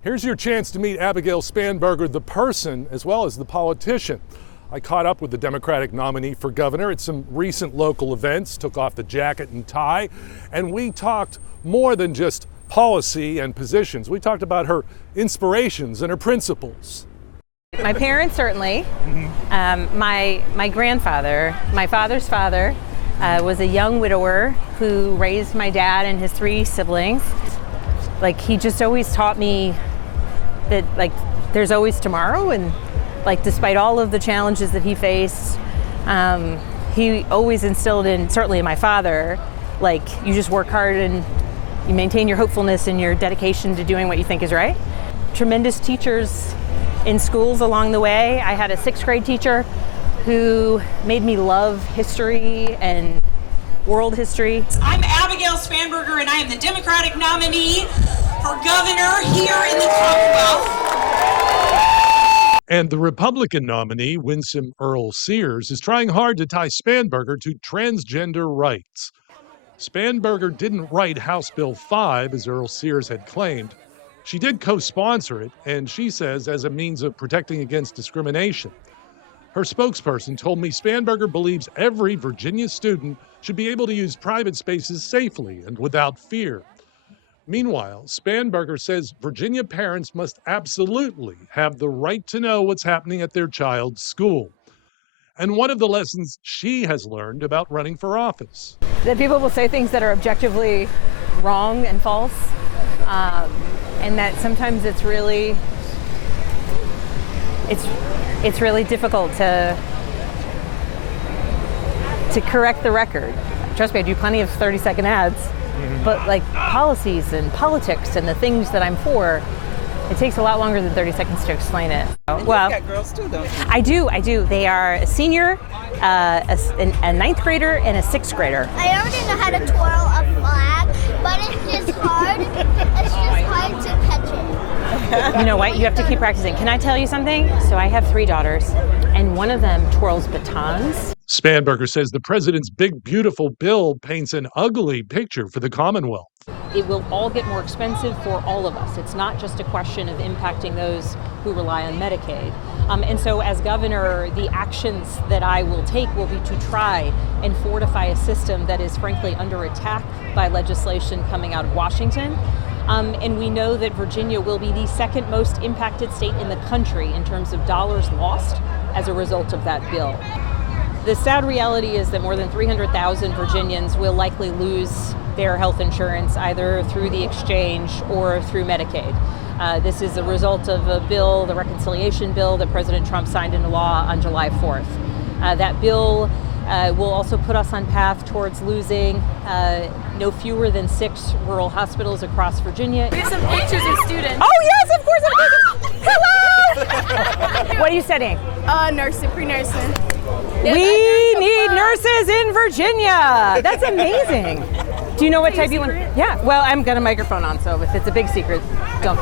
Here's your chance to meet Abigail Spanberger, the person, as well as the politician. I caught up with the Democratic nominee for governor at some recent local events, took off the jacket and tie, and we talked more than just policy and positions. We talked about her inspirations and her principles. My parents, certainly. My grandfather, my father's father, was a young widower who raised my dad and his 3 siblings. Like, he just always taught me that, like, there's always tomorrow, and like, despite all of the challenges that he faced, he always instilled in, certainly in my father, like, you just work hard and you maintain your hopefulness and your dedication to doing what you think is right. Tremendous teachers in schools along the way. I had a 6th grade teacher who made me love history and world history. I'm Abigail Spanberger, and I am the Democratic nominee for governor here in the Commonwealth. And the Republican nominee, Winsome Earl Sears, is trying hard to tie Spanberger to transgender rights. Spanberger didn't write House Bill 5, as Earl Sears had claimed. She did co-sponsor it, and she says as a means of protecting against discrimination. Her spokesperson told me Spanberger believes every Virginia student should be able to use private spaces safely and without fear. Meanwhile, Spanberger says Virginia parents must absolutely have the right to know what's happening at their child's school. And one of the lessons she has learned about running for office. That people will say things that are objectively wrong and false, and that sometimes it's really difficult to correct the record. Trust me, I do plenty of 30-second ads, but like policies and politics and the things that I'm for, it takes a lot longer than 30 seconds to explain it. And well, you've got girls too, don't you? I do. They are a senior, a 9th grader, and a 6th grader. I already know how to twirl a flag, but it's just hard. It's just hard to catch it. You know what? You have to keep practicing. Can I tell you something? So I have 3 daughters, and one of them twirls batons. Spanberger says the president's big, beautiful bill paints an ugly picture for the Commonwealth. It will all get more expensive for all of us. It's not just a question of impacting those who rely on Medicaid. And so as governor, the actions that I will take will be to try and fortify a system that is frankly under attack by legislation coming out of Washington. And we know that Virginia will be the 2nd most impacted state in the country in terms of dollars lost as a result of that bill. The sad reality is that more than 300,000 Virginians will likely lose their health insurance either through the exchange or through Medicaid. This is a result of a bill, the reconciliation bill that President Trump signed into law on July 4th. That bill will also put us on path towards losing no fewer than 6 rural hospitals across Virginia. We have some pictures of students. Oh yes, of course. Hello! What are you studying? Nursing, pre-nursing. We need nurses in Virginia. That's amazing. Do you know what type you want? Yeah, well, I'm got a microphone on, so if it's a big secret, don't.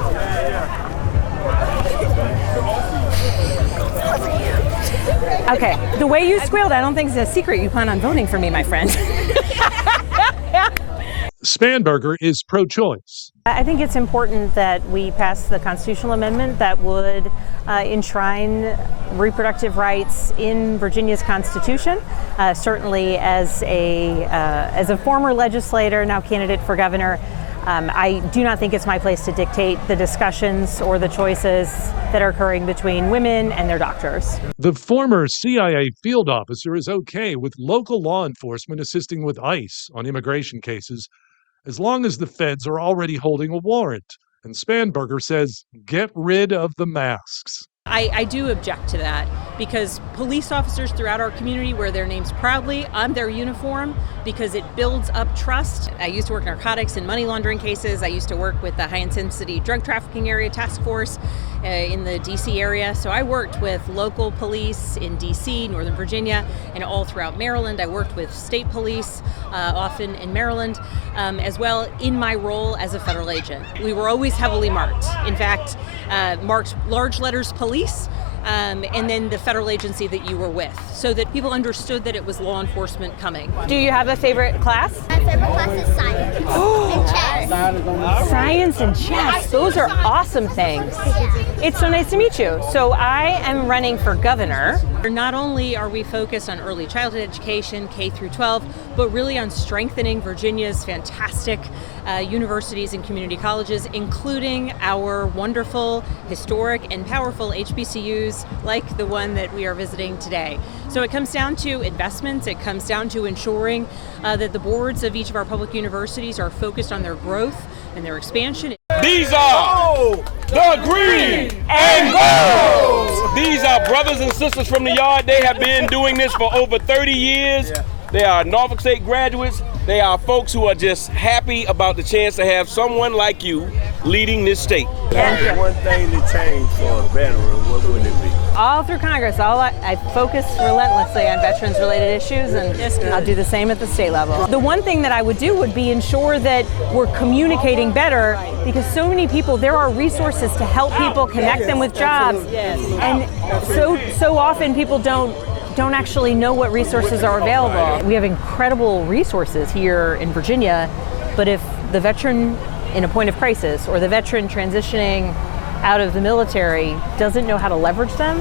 Okay, the way you squealed, I don't think it's a secret. You plan on voting for me, my friend. Spanberger is pro-choice. I think it's important that we pass the constitutional amendment that would enshrine reproductive rights in Virginia's Constitution. Certainly, as a former legislator, now candidate for governor, I do not think it's my place to dictate the discussions or the choices that are occurring between women and their doctors. The former CIA field officer is okay with local law enforcement assisting with ICE on immigration cases, as long as the feds are already holding a warrant. And Spanberger says, get rid of the masks. I do object to that because police officers throughout our community wear their names proudly on their uniform because it builds up trust. I used to work narcotics and money laundering cases. I used to work with the high intensity drug trafficking area task force in the DC area. So I worked with local police in DC, Northern Virginia, and all throughout Maryland. I worked with state police, often in Maryland, as well in my role as a federal agent. We were always heavily marked. In fact, marked large letters police and then the federal agency that you were with, so that people understood that it was law enforcement coming. Do you have a favorite class? My favorite class is science and chess. Science and chess. Those are awesome things. It's so nice to meet you. So I am running for governor. Not only are we focused on early childhood education, K through 12, but really on strengthening Virginia's fantastic universities and community colleges, including our wonderful, historic, and powerful HBCUs like the one that we are visiting today. So it comes down to investments, it comes down to ensuring that the boards of each of our public universities are focused on their growth and their expansion. These are the green and gold. These are brothers and sisters from the yard. They have been doing this for over 30 years. They are Norfolk State graduates. They are folks who are just happy about the chance to have someone like you leading this state. One thing to change for a veteran, what would it be? All through Congress, I focus relentlessly on veterans-related issues, and I'll do the same at the state level. The one thing that I would do would be ensure that we're communicating better, because so many people, there are resources to help people, connect them with jobs, and so often people don't actually know what resources are available. We have incredible resources here in Virginia, but if the veteran in a point of crisis or the veteran transitioning out of the military doesn't know how to leverage them,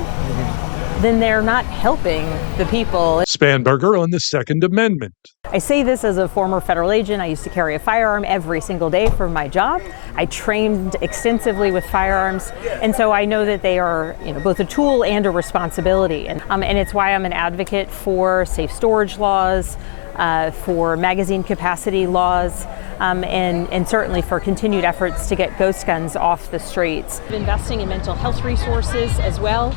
then they're not helping the people. Spanberger on the Second Amendment. I say this as a former federal agent. I used to carry a firearm every single day for my job. I trained extensively with firearms, and so I know that they are, both a tool and a responsibility. And it's why I'm an advocate for safe storage laws, for magazine capacity laws, and certainly for continued efforts to get ghost guns off the streets. Investing in mental health resources as well,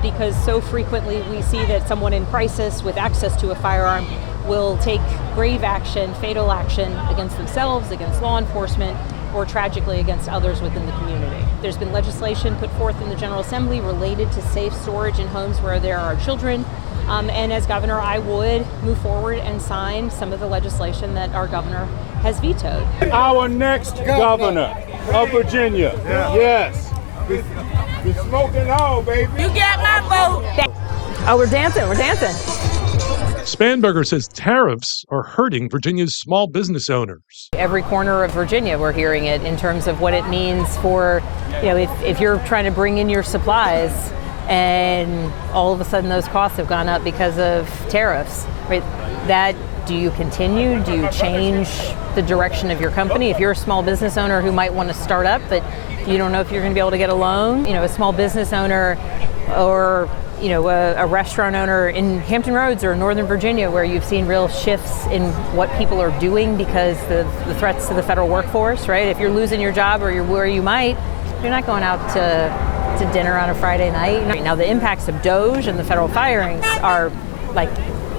because so frequently we see that someone in crisis with access to a firearm will take grave action, fatal action against themselves, against law enforcement, or tragically against others within the community. There's been legislation put forth in the General Assembly related to safe storage in homes where there are children. And as governor, I would move forward and sign some of the legislation that our governor has vetoed. Our next governor of Virginia. Yes. We're smoking all, baby. You got my vote. Oh, we're dancing. Spanberger says tariffs are hurting Virginia's small business owners. Every corner of Virginia, we're hearing it in terms of what it means for, if you're trying to bring in your supplies and all of a sudden those costs have gone up because of tariffs, right? Do you continue? Do you change the direction of your company? If you're a small business owner who might want to start up, but you don't know if you're going to be able to get a loan, a small business owner or a restaurant owner in Hampton Roads or Northern Virginia, where you've seen real shifts in what people are doing because the threats to the federal workforce, right? If you're losing your job or you're where you might, you're not going out to dinner on a Friday night. Now the impacts of DOJ and the federal firings are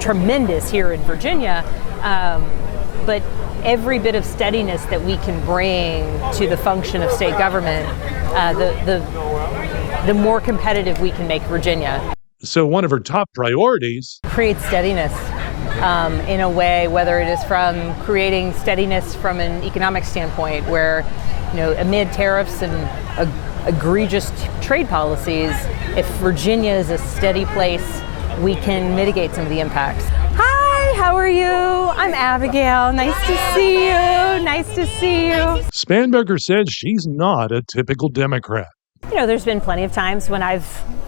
tremendous here in Virginia, but every bit of steadiness that we can bring to the function of state government, the more competitive we can make Virginia. So one of her top priorities, create steadiness in a way, whether it is from creating steadiness from an economic standpoint, where, amid tariffs and egregious trade policies, if Virginia is a steady place, we can mitigate some of the impacts. Hi, how are you? I'm Abigail. Nice to see you. Spanberger says she's not a typical Democrat. There's been plenty of times when I've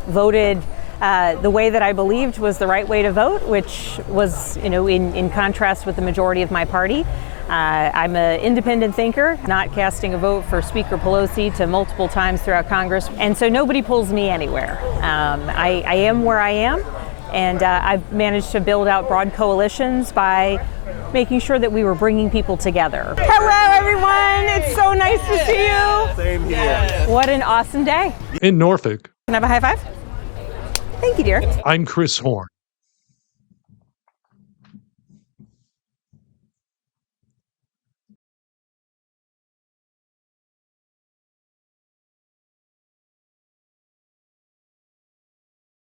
voted the way that I believed was the right way to vote, which was, in contrast with the majority of my party. I'm an independent thinker, not casting a vote for Speaker Pelosi to multiple times throughout Congress, and so nobody pulls me anywhere. I am where I am, and I've managed to build out broad coalitions by making sure that we were bringing people together. Hello, everyone. It's so nice to see you. Same here. What an awesome day. In Norfolk, Can I have a high five? Thank you, dear. I'm Chris Horne.